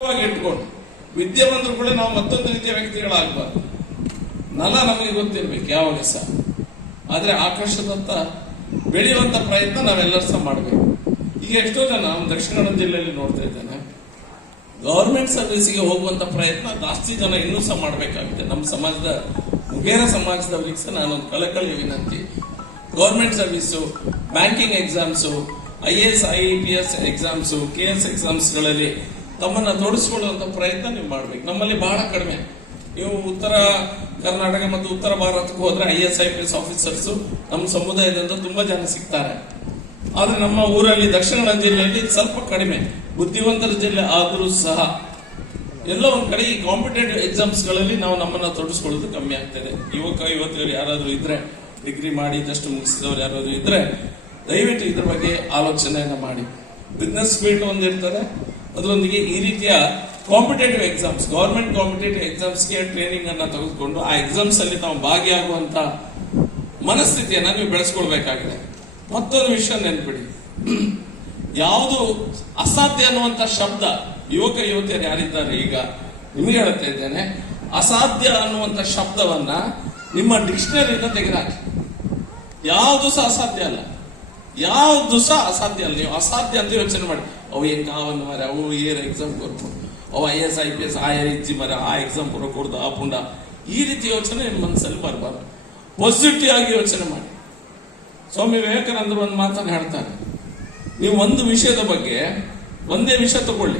ಇಟ್ಕೊಂಡು ವಿದ್ಯೆ ಬಂದ್ರು ಕೂಡ ನಾವು ಮತ್ತೊಂದು ರೀತಿಯ ವ್ಯಕ್ತಿಗಳಾಗಬಾರ್ದು. ನಲ ನಮಗೆ ಗೊತ್ತಿರ್ಬೇಕು ಯಾವಾಗ ಸಹ ಆದ್ರೆ ಆಕರ್ಷದತ್ತ ಬೆಳೆಯುವಂತ ಪ್ರಯತ್ನ ನಾವೆಲ್ಲರೂ ಸಹ ಮಾಡಬೇಕು. ಈಗ ಎಷ್ಟೋ ಜನ ದಕ್ಷಿಣ ಕನ್ನಡ ಜಿಲ್ಲೆಯಲ್ಲಿ ನೋಡ್ತಾ ಇದ್ದೇನೆ ಗವರ್ಮೆಂಟ್ ಸರ್ವಿಸ್ಗೆ ಹೋಗುವಂತ ಪ್ರಯತ್ನ ಜಾಸ್ತಿ ಜನ ಇನ್ನೂ ಸಹ ಮಾಡಬೇಕಾಗಿದೆ ನಮ್ಮ ಸಮಾಜದ ಮುಗೇರ ಸಮಾಜದವರಿಗೆ ಸಹ ನಾನೊಂದು ಕಳಕಳಿ ವಿನಂತಿ. Government service banking exams I S I P S exams K S ಎಕ್ಸಾಮ್ಸ್ಗಳಲ್ಲಿ ತಮ್ಮನ್ನ ತೊಡಗಿಸಿಕೊಳ್ಳುವಂತ ಪ್ರಯತ್ನ ನೀವು ಮಾಡ್ಬೇಕು. ನಮ್ಮಲ್ಲಿ ಬಹಳ ಕಡಿಮೆ. ನೀವು ಉತ್ತರ ಕರ್ನಾಟಕ ಮತ್ತು ಉತ್ತರ ಭಾರತಕ್ಕೆ ಹೋದ್ರೆ I S I P S officers ನಮ್ಮ ಸಮುದಾಯದಿಂದ ತುಂಬಾ ಜನ ಸಿಗ್ತಾರೆ. ಆದ್ರೆ ನಮ್ಮ ಊರಲ್ಲಿ ದಕ್ಷಿಣ ಕನ್ನಡ ಜಿಲ್ಲೆಯಲ್ಲಿ ಸ್ವಲ್ಪ ಕಡಿಮೆ. ಬುದ್ಧಿವಂತರ ಜಿಲ್ಲೆ ಆದರೂ ಸಹ ಎಲ್ಲ ಒಂದ್ ಕಡೆ ಈ ಕಾಂಪಿಟೇಟಿವ್ ಎಕ್ಸಾಮ್ಸ್ಗಳಲ್ಲಿ ನಾವು ನಮ್ಮನ್ನ ತೊಡಗಿಸ್ಕೊಳ್ಳೋದು ಕಮ್ಮಿ ಆಗ್ತದೆ. ಯುವಕ, ಯುವತಿಯರು ಯಾರಾದ್ರೂ ಇದ್ರೆ ಡಿಗ್ರಿ ಮಾಡಿ ಜಸ್ಟ್ ಮುಗಿಸಿದವರು ಯಾರಾದ್ರೂ ಇದ್ರೆ ದಯವಿಟ್ಟು ಇದ್ರ ಬಗ್ಗೆ ಆಲೋಚನೆಯನ್ನ ಮಾಡಿ. ಬಿಸ್ನೆಸ್ ಫೀಲ್ಡ್ ಒಂದು ಇರ್ತದೆ. ಅದರೊಂದಿಗೆ ಈ ರೀತಿಯ ಕಾಂಪಿಟೇಟಿವ್ ಎಕ್ಸಾಮ್ಸ್ ಗೌರ್ಮೆಂಟ್ ಕಾಂಪಿಟೇಟಿವ್ ಎಕ್ಸಾಮ್ಸ್ಗೆ ಟ್ರೈನಿಂಗ್ ಅನ್ನ ತೆಗೆದುಕೊಂಡು ಆ ಎಕ್ಸಾಮ್ಸ್ ಅಲ್ಲಿ ತಾವು ಭಾಗಿಯಾಗುವಂತ ಮನಸ್ಥಿತಿಯನ್ನ ನೀವು ಬೆಳೆಸ್ಕೊಳ್ಬೇಕಾಗಿದೆ. ಮತ್ತೊಂದು ವಿಷಯ ನೆನ್ಪಿಡಿ. ಯಾವುದು ಅಸಾಧ್ಯ ಅನ್ನುವಂತ ಶಬ್ದ, ಯುವಕ ಯುವತಿಯರು ಯಾರಿದ್ದಾರೆ ಈಗ? ನಿಮಗೆ ಹೇಳ್ತಾ ಇದ್ದೇನೆ. ಅಸಾಧ್ಯ ಅನ್ನುವಂತ ಶಬ್ದವನ್ನ ನಿಮ್ಮ ಡಿಕ್ಷನರಿಯಿಂದ ತೆಗೆದಾಕಿ ಯಾವುದು ಸಹ ಅಸಾಧ್ಯ ಅಲ್ಲ. ಯಾವುದು ಸಹ ಅಸಾಧ್ಯ ಅಲ್ಲ. ನೀವು ಅಸಾಧ್ಯ ಅಂತ ಯೋಚನೆ ಮಾಡಿ. ಅವು ಏನ್ ಕಾವನ್ ಮರ ಅವು ಏರ್ ಎಕ್ಸಾಮ್ ಕೊಡ್ಬೋದು ಅವ I S I P S ಆ ಇಜ್ಜಿ ಮರ ಆ ಎಕ್ಸಾಮ್ ಪೂರ ಕೊಡ್ದು, ಆ ಪುಂಡ? ಈ ರೀತಿ ಯೋಚನೆ ನಿಮ್ಮ ಮನಸ್ಸಲ್ಲಿ ಬರಬಾರ್ದು. ಪಾಸಿಟಿವ್ ಆಗಿ ಯೋಚನೆ ಮಾಡಿ. ಸ್ವಾಮಿ ವಿವೇಕಾನಂದರು ಒಂದು ಮಾತನ್ನು ಹೇಳ್ತಾರೆ. ನೀವು ಒಂದು ವಿಷಯದ ಬಗ್ಗೆ ಒಂದೇ ವಿಷಯ ತಗೊಳ್ಳಿ.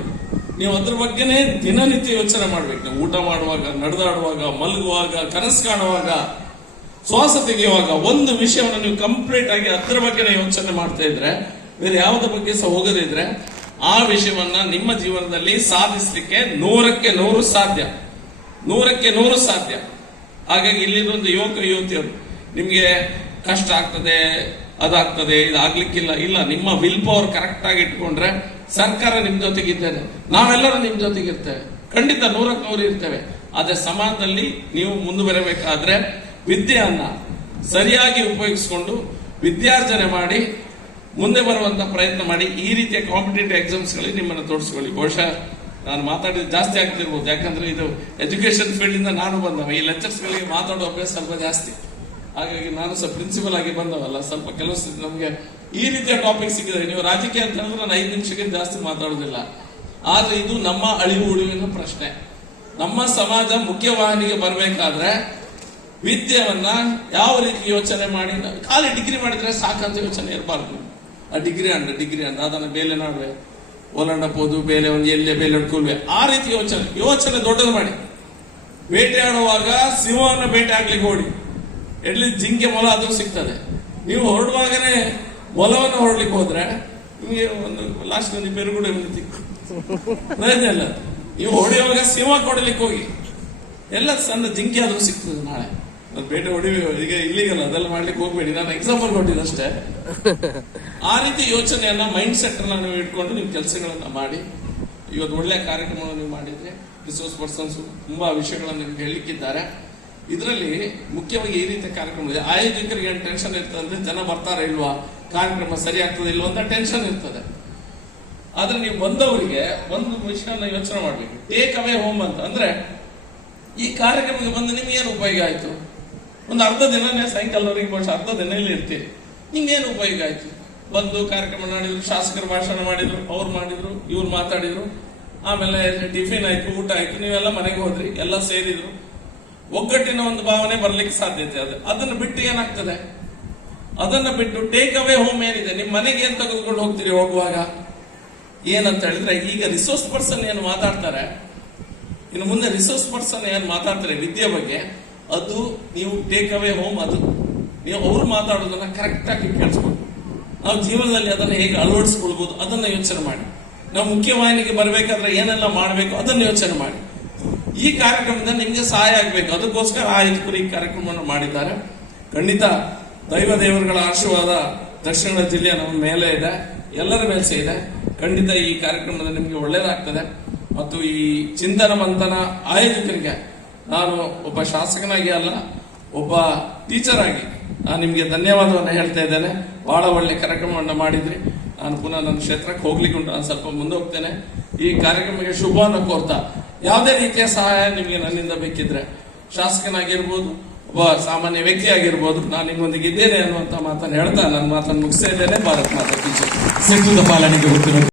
ನೀವು ಅದ್ರ ಬಗ್ಗೆನೇ ದಿನನಿತ್ಯ ಯೋಚನೆ ಮಾಡ್ಬೇಕು. ನೀವು ಊಟ ಮಾಡುವಾಗ, ನಡೆದಾಡುವಾಗ, ಮಲಗುವಾಗ, ಕನಸು ಕಾಣುವಾಗ ಶ್ವಾಸ ತೆಗೆಯುವಾಗ ಒಂದು ವಿಷಯವನ್ನು ನೀವು ಕಂಪ್ಲೀಟ್ ಆಗಿ ಅದ್ರ ಬಗ್ಗೆ ಯೋಚನೆ ಮಾಡ್ತಾ ಇದ್ರೆ, ಬೇರೆ ಯಾವುದ್ರ ಬಗ್ಗೆ ಸಹ ಹೋಗದಿದ್ರೆ, ಆ ವಿಷಯವನ್ನ ನಿಮ್ಮ ಜೀವನದಲ್ಲಿ ಸಾಧಿಸಲಿಕ್ಕೆ ನೂರಕ್ಕೆ ನೂರು ಸಾಧ್ಯ. ನೂರಕ್ಕೆ ನೂರು ಸಾಧ್ಯ. ಹಾಗಾಗಿ ಇಲ್ಲಿದೊಂದು ಯುವಕ ಯುವತಿಯರು, ನಿಮ್ಗೆ ಕಷ್ಟ ಆಗ್ತದೆ, ಅದಾಗ್ತದೆ, ಇದಾಗ್ಲಿಕ್ಕಿಲ್ಲ, ಇಲ್ಲ, ನಿಮ್ಮ ವಿಲ್ ಪವರ್ ಕರೆಕ್ಟ್ ಆಗಿ ಇಟ್ಕೊಂಡ್ರೆ ಸರ್ಕಾರ ನಿಮ್ ಜೊತೆಗಿದ್ದೇನೆ ನಾವೆಲ್ಲರೂ ನಿಮ್ ಜೊತೆಗಿರ್ತೇವೆ. ಖಂಡಿತ ನೂರಕ್ಕೆ ನೂರು ಇರ್ತೇವೆ. ಆದ್ರೆ ಸಮಾಜದಲ್ಲಿ ನೀವು ಮುಂದುವರಬೇಕಾದ್ರೆ ವಿದ್ಯೆಯನ್ನ ಸರಿಯಾಗಿ ಉಪಯೋಗಿಸಿಕೊಂಡು ವಿದ್ಯಾರ್ಜನೆ ಮಾಡಿ ಮುಂದೆ ಬರುವಂತ ಪ್ರಯತ್ನ ಮಾಡಿ ಈ ರೀತಿಯ ಕಾಂಪಿಟೇಟಿವ್ ಎಕ್ಸಾಮ್ಸ್ಗಳಲ್ಲಿ ನಿಮ್ಮನ್ನು ತೋರಿಸ್ಕೊಳ್ಳಿ. ಬಹುಶಃ ನಾನು ಮಾತಾಡಿದ ಜಾಸ್ತಿ ಆಗ್ತಿರ್ಬೋದು. ಯಾಕಂದ್ರೆ ಇದು ಎಜುಕೇಶನ್ ಫೀಲ್ಡ್ ಇಂದ ನಾನು ಬಂದವ. ಈ ಲೆಕ್ಚರ್ಸ್ ಗಳಿಗೆ ಮಾತಾಡೋ ಅಭ್ಯಾಸ ಸ್ವಲ್ಪ ಜಾಸ್ತಿ. ಹಾಗಾಗಿ ನಾನು ಸಹ ಪ್ರಿನ್ಸಿಪಲ್ ಆಗಿ ಬಂದವಲ್ಲ. ಸ್ವಲ್ಪ ಕೆಲವು ಸತಿ ನಮಗೆ ಈ ರೀತಿಯ ಟಾಪಿಕ್ ಸಿಕ್ಕಿದ್ರೆ ನೀವು ರಾಜಕೀಯ ಅಂತ ಹೇಳಿದ್ರೆ ನಾನು ಐದು ನಿಮಿಷಕ್ಕೆ ಜಾಸ್ತಿ ಮಾತಾಡೋದಿಲ್ಲ ಆದ್ರೆ ಇದು ನಮ್ಮ ಅಳಿವು ಉಳಿವಿನ ಪ್ರಶ್ನೆ. ನಮ್ಮ ಸಮಾಜ ಮುಖ್ಯವಾಹಿನಿಗೆ ಬರಬೇಕಾದ್ರೆ ವಿದ್ಯೆಯನ್ನ ಯಾವ ರೀತಿ ಯೋಚನೆ ಮಾಡಿ, ಖಾಲಿ ಡಿಗ್ರಿ ಮಾಡಿದ್ರೆ ಸಾಕಂತ ಯೋಚನೆ ಇರಬಾರ್ದು. ಆ ಡಿಗ್ರಿ ಅಂದ್ರೆ ಡಿಗ್ರಿ ಅಂದ್ರೆ ಅದನ್ನ ಬೇಲೆ ನಾಡುವೆ ಪೋದು, ಬೇಲೆ ಒಂದು ಎಲ್ಲೇ ಬೇಲೆ ಹಿಡ್ಕೊಳ್ವೆ ಆ ರೀತಿ ಯೋಚನೆ ಯೋಚನೆ ದೊಡ್ಡದು ಮಾಡಿ. ಬೇಟೆಯಾಡುವಾಗ ಸಿಂಹವನ್ನ ಬೇಟೆ ಆಗ್ಲಿಕ್ಕೆ ಓಡಿ. ಎಲ್ಲಿ ಜಿಂಕೆ ಮೊಲ ಅದು ಸಿಗ್ತದೆ. ನೀವು ಹೊರಡುವಾಗನೇ ಮೊಲವನ್ನು ಹೊರಡ್ಲಿಕ್ಕೆ ಹೋದ್ರೆ ನಿಮಗೆ ಒಂದು ಲಾಸ್ಟ್ ಒಂದು ಬೇರೆ ಕೂಡ ತಿಕ್ಕು. ಪ್ರಯೋಜನ ಇಲ್ಲ. ನೀವು ಹೊಡೆಯುವಾಗ ಸಿಂಹ ಕೊಡಲಿಕ್ಕೆ ಹೋಗಿ. ಎಲ್ಲ ಸಣ್ಣ ಜಿಂಕೆ ಆದ್ರೂ ಸಿಗ್ತದೆ ನಾಳೆ. ಅದು ಬೇಟೆ ಹೊಡಿವಿ ಈಗ ಇಲ್ಲಿಗಲ್ಲ ಅದೆಲ್ಲ ಮಾಡ್ಲಿಕ್ಕೆ ಹೋಗ್ಬೇಡಿ. ನಾನು ಎಕ್ಸಾಂಪಲ್ ಕೊಟ್ಟಿದ್ದಷ್ಟೇ ಆ ರೀತಿ ಯೋಚನೆಯನ್ನ ಮೈಂಡ್ ಸೆಟ್ ಅನ್ನ ನೀವು ಇಟ್ಕೊಂಡು ನಿಮ್ ಕೆಲಸಗಳನ್ನ ಮಾಡಿ. ಇವತ್ತು ಒಳ್ಳೆ ಕಾರ್ಯಕ್ರಮವನ್ನು ನೀವು ಮಾಡಿದ್ರೆ ರಿಸೋರ್ಸ್ ಪರ್ಸನ್ಸ್ ತುಂಬಾ ವಿಷಯಗಳನ್ನ ನಿಮ್ಗೆ ಹೇಳಲಿಕ್ಕಿದ್ದಾರೆ ಇದರಲ್ಲಿ ಮುಖ್ಯವಾಗಿ ಈ ರೀತಿಯ ಕಾರ್ಯಕ್ರಮ ಆಯೋಜಕರಿಗೆ ಏನು ಟೆನ್ಷನ್ ಇರ್ತದೆ ಅಂದ್ರೆ ಜನ ಬರ್ತಾರ ಇಲ್ವಾ? ಕಾರ್ಯಕ್ರಮ ಸರಿ ಆಗ್ತದೆ ಇಲ್ವಾ ಅಂತ ಟೆನ್ಷನ್ ಇರ್ತದೆ. ಆದ್ರೆ ನೀವು ಬಂದವರಿಗೆ ಒಂದು ವಿಷಯನ ಯೋಚನೆ ಮಾಡ್ಬೇಕು. ಟೇಕ್ ಅವೇ ಹೋಮ್ ಅಂತ. ಅಂದ್ರೆ ಈ ಕಾರ್ಯಕ್ರಮಕ್ಕೆ ಬಂದು ನಿಮ್ಗೆ ಏನು ಉಪಯೋಗ ಆಯ್ತು? ಒಂದು ಅರ್ಧ ದಿನನೇ ಸಾಯಂಕಾಲವರೆಗೆ ಬಹುಶಃ ಅರ್ಧ ದಿನ ಇಲ್ಲಿ ಇರ್ತೀವಿ. ನಿಮ್ಗೆ ಏನು ಉಪಯೋಗ ಆಯ್ತು? ಬಂದು ಕಾರ್ಯಕ್ರಮ ಮಾಡಿದ್ರು, ಶಾಸಕರು ಭಾಷಣ ಮಾಡಿದ್ರು, ಅವ್ರು ಮಾಡಿದ್ರು, ಇವ್ರು ಮಾತಾಡಿದ್ರು. ಆಮೇಲೆ ಟಿಫಿನ್ ಆಯ್ತು, ಊಟ ಆಯ್ತು, ನೀವೆಲ್ಲ ಮನೆಗೆ ಹೋದ್ರಿ, ಎಲ್ಲ ಸೇರಿದ್ರು. ಒಗ್ಗಟ್ಟಿನ ಒಂದು ಭಾವನೆ ಬರ್ಲಿಕ್ಕೆ ಸಾಧ್ಯತೆ ಅದು, ಅದನ್ನು ಬಿಟ್ಟು ಏನಾಗ್ತದೆ? ಅದನ್ನ ಬಿಟ್ಟು ಟೇಕ್ ಅವೇ ಹೋಮ್ ಏನಿದೆ? ನಿಮ್ ಮನೆಗೆ ಏನ್ ತೆಗೆದುಕೊಂಡು ಹೋಗ್ತೀರಿ ಹೋಗುವಾಗ? ಏನಂತ ಹೇಳಿದ್ರೆ, ಈಗ ರಿಸೋರ್ಸ್ ಪರ್ಸನ್ ಏನು ಮಾತಾಡ್ತಾರೆ? ಇನ್ನು ಮುಂದೆ ರಿಸೋರ್ಸ್ ಪರ್ಸನ್ ಏನ್ ಮಾತಾಡ್ತಾರೆ ವಿದ್ಯೆ ಬಗ್ಗೆ? ಅದು ನೀವು ಟೇಕ್ ಅವೇ ಹೋಮ್ ಅದು ನೀವು ಅವ್ರು ಮಾತಾಡೋದನ್ನ ಕರೆಕ್ಟ್ ಆಗಿ ಕೇಳಿಸ್ಕೊಂಡು ನಾವು ಜೀವನದಲ್ಲಿ ಅದನ್ನ ಹೇಗೆ ಅಳವಡಿಸ್ಕೊಳ್ಬಹುದು ಅದನ್ನ ಯೋಚನೆ ಮಾಡಿ. ನಾವು ಮುಖ್ಯವಾಹಿನಿಗೆ ಬರಬೇಕಾದ್ರೆ ಏನೆಲ್ಲ ಮಾಡಬೇಕು, ಅದನ್ನ ಯೋಚನೆ ಮಾಡಿ. ಈ ಕಾರ್ಯಕ್ರಮದಿಂದ ನಿಮಗೆ ಸಹಾಯ ಆಗ್ಬೇಕು. ಅದಕ್ಕೋಸ್ಕರ ಆ ಈ ಕಾರ್ಯಕ್ರಮವನ್ನು ಮಾಡಿದ್ದಾರೆ. ಖಂಡಿತ ದೈವ ದೇವರುಗಳ ಆಶೀರ್ವಾದ ದಕ್ಷಿಣ ಜಿಲ್ಲೆಯ ನಮ್ಮ ಮೇಲೆ ಇದೆ, ಎಲ್ಲರ ಮೇಲೆ ಇದೆ. ಖಂಡಿತ ಈ ಕಾರ್ಯಕ್ರಮದಲ್ಲಿ ನಿಮಗೆ ಒಳ್ಳೇದಾಗ್ತದೆ. ಮತ್ತು ಈ ಚಿಂತನ ಮಂಥನ ಆಯೋಜಕರಿಗೆ ನಾನು ಒಬ್ಬ ಶಾಸಕನಾಗಿ ಅಲ್ಲ, ಒಬ್ಬ ಟೀಚರ್ ಆಗಿ ನಾನು ನಿಮಗೆ ಧನ್ಯವಾದವನ್ನು ಹೇಳ್ತಾ ಇದ್ದೇನೆ. ಬಹಳ ಒಳ್ಳೆ ಕಾರ್ಯಕ್ರಮವನ್ನು ಮಾಡಿದ್ರಿ. ನಾನು ಪುನಃ ನನ್ನ ಕ್ಷೇತ್ರಕ್ಕೆ ಹೋಗ್ಲಿಕ್ಕೆ ಉಂಟು, ನಾನು ಸ್ವಲ್ಪ ಮುಂದೆ ಹೋಗ್ತೇನೆ. ಈ ಕಾರ್ಯಕ್ರಮಕ್ಕೆ ಶುಭವನ್ನು ಕೋರ್ತಾ. ಯಾವುದೇ ರೀತಿಯ ಸಹಾಯ ನಿಮಗೆ ನನ್ನಿಂದ ಬೇಕಿದ್ರೆ, ಶಾಸಕನಾಗಿರ್ಬೋದು, ಒಬ್ಬ ಸಾಮಾನ್ಯ ವ್ಯಕ್ತಿ ಆಗಿರ್ಬೋದು ನಾನು ನಿಮ್ಮೊಂದಿಗೆ ಇದ್ದೇನೆ ಅನ್ನುವಂತ ಮಾತನ್ನು ಹೇಳ್ತಾ, ನನ್ನ ಮಾತನ್ನು ಮುಗಿಸ್ತಾ ಇದ್ದೇನೆ. ಭಾರತ್ ಮಾತಾ ಜೈ. ಸೆಟ್ಟುದ ಪಾಲನೆಗೆ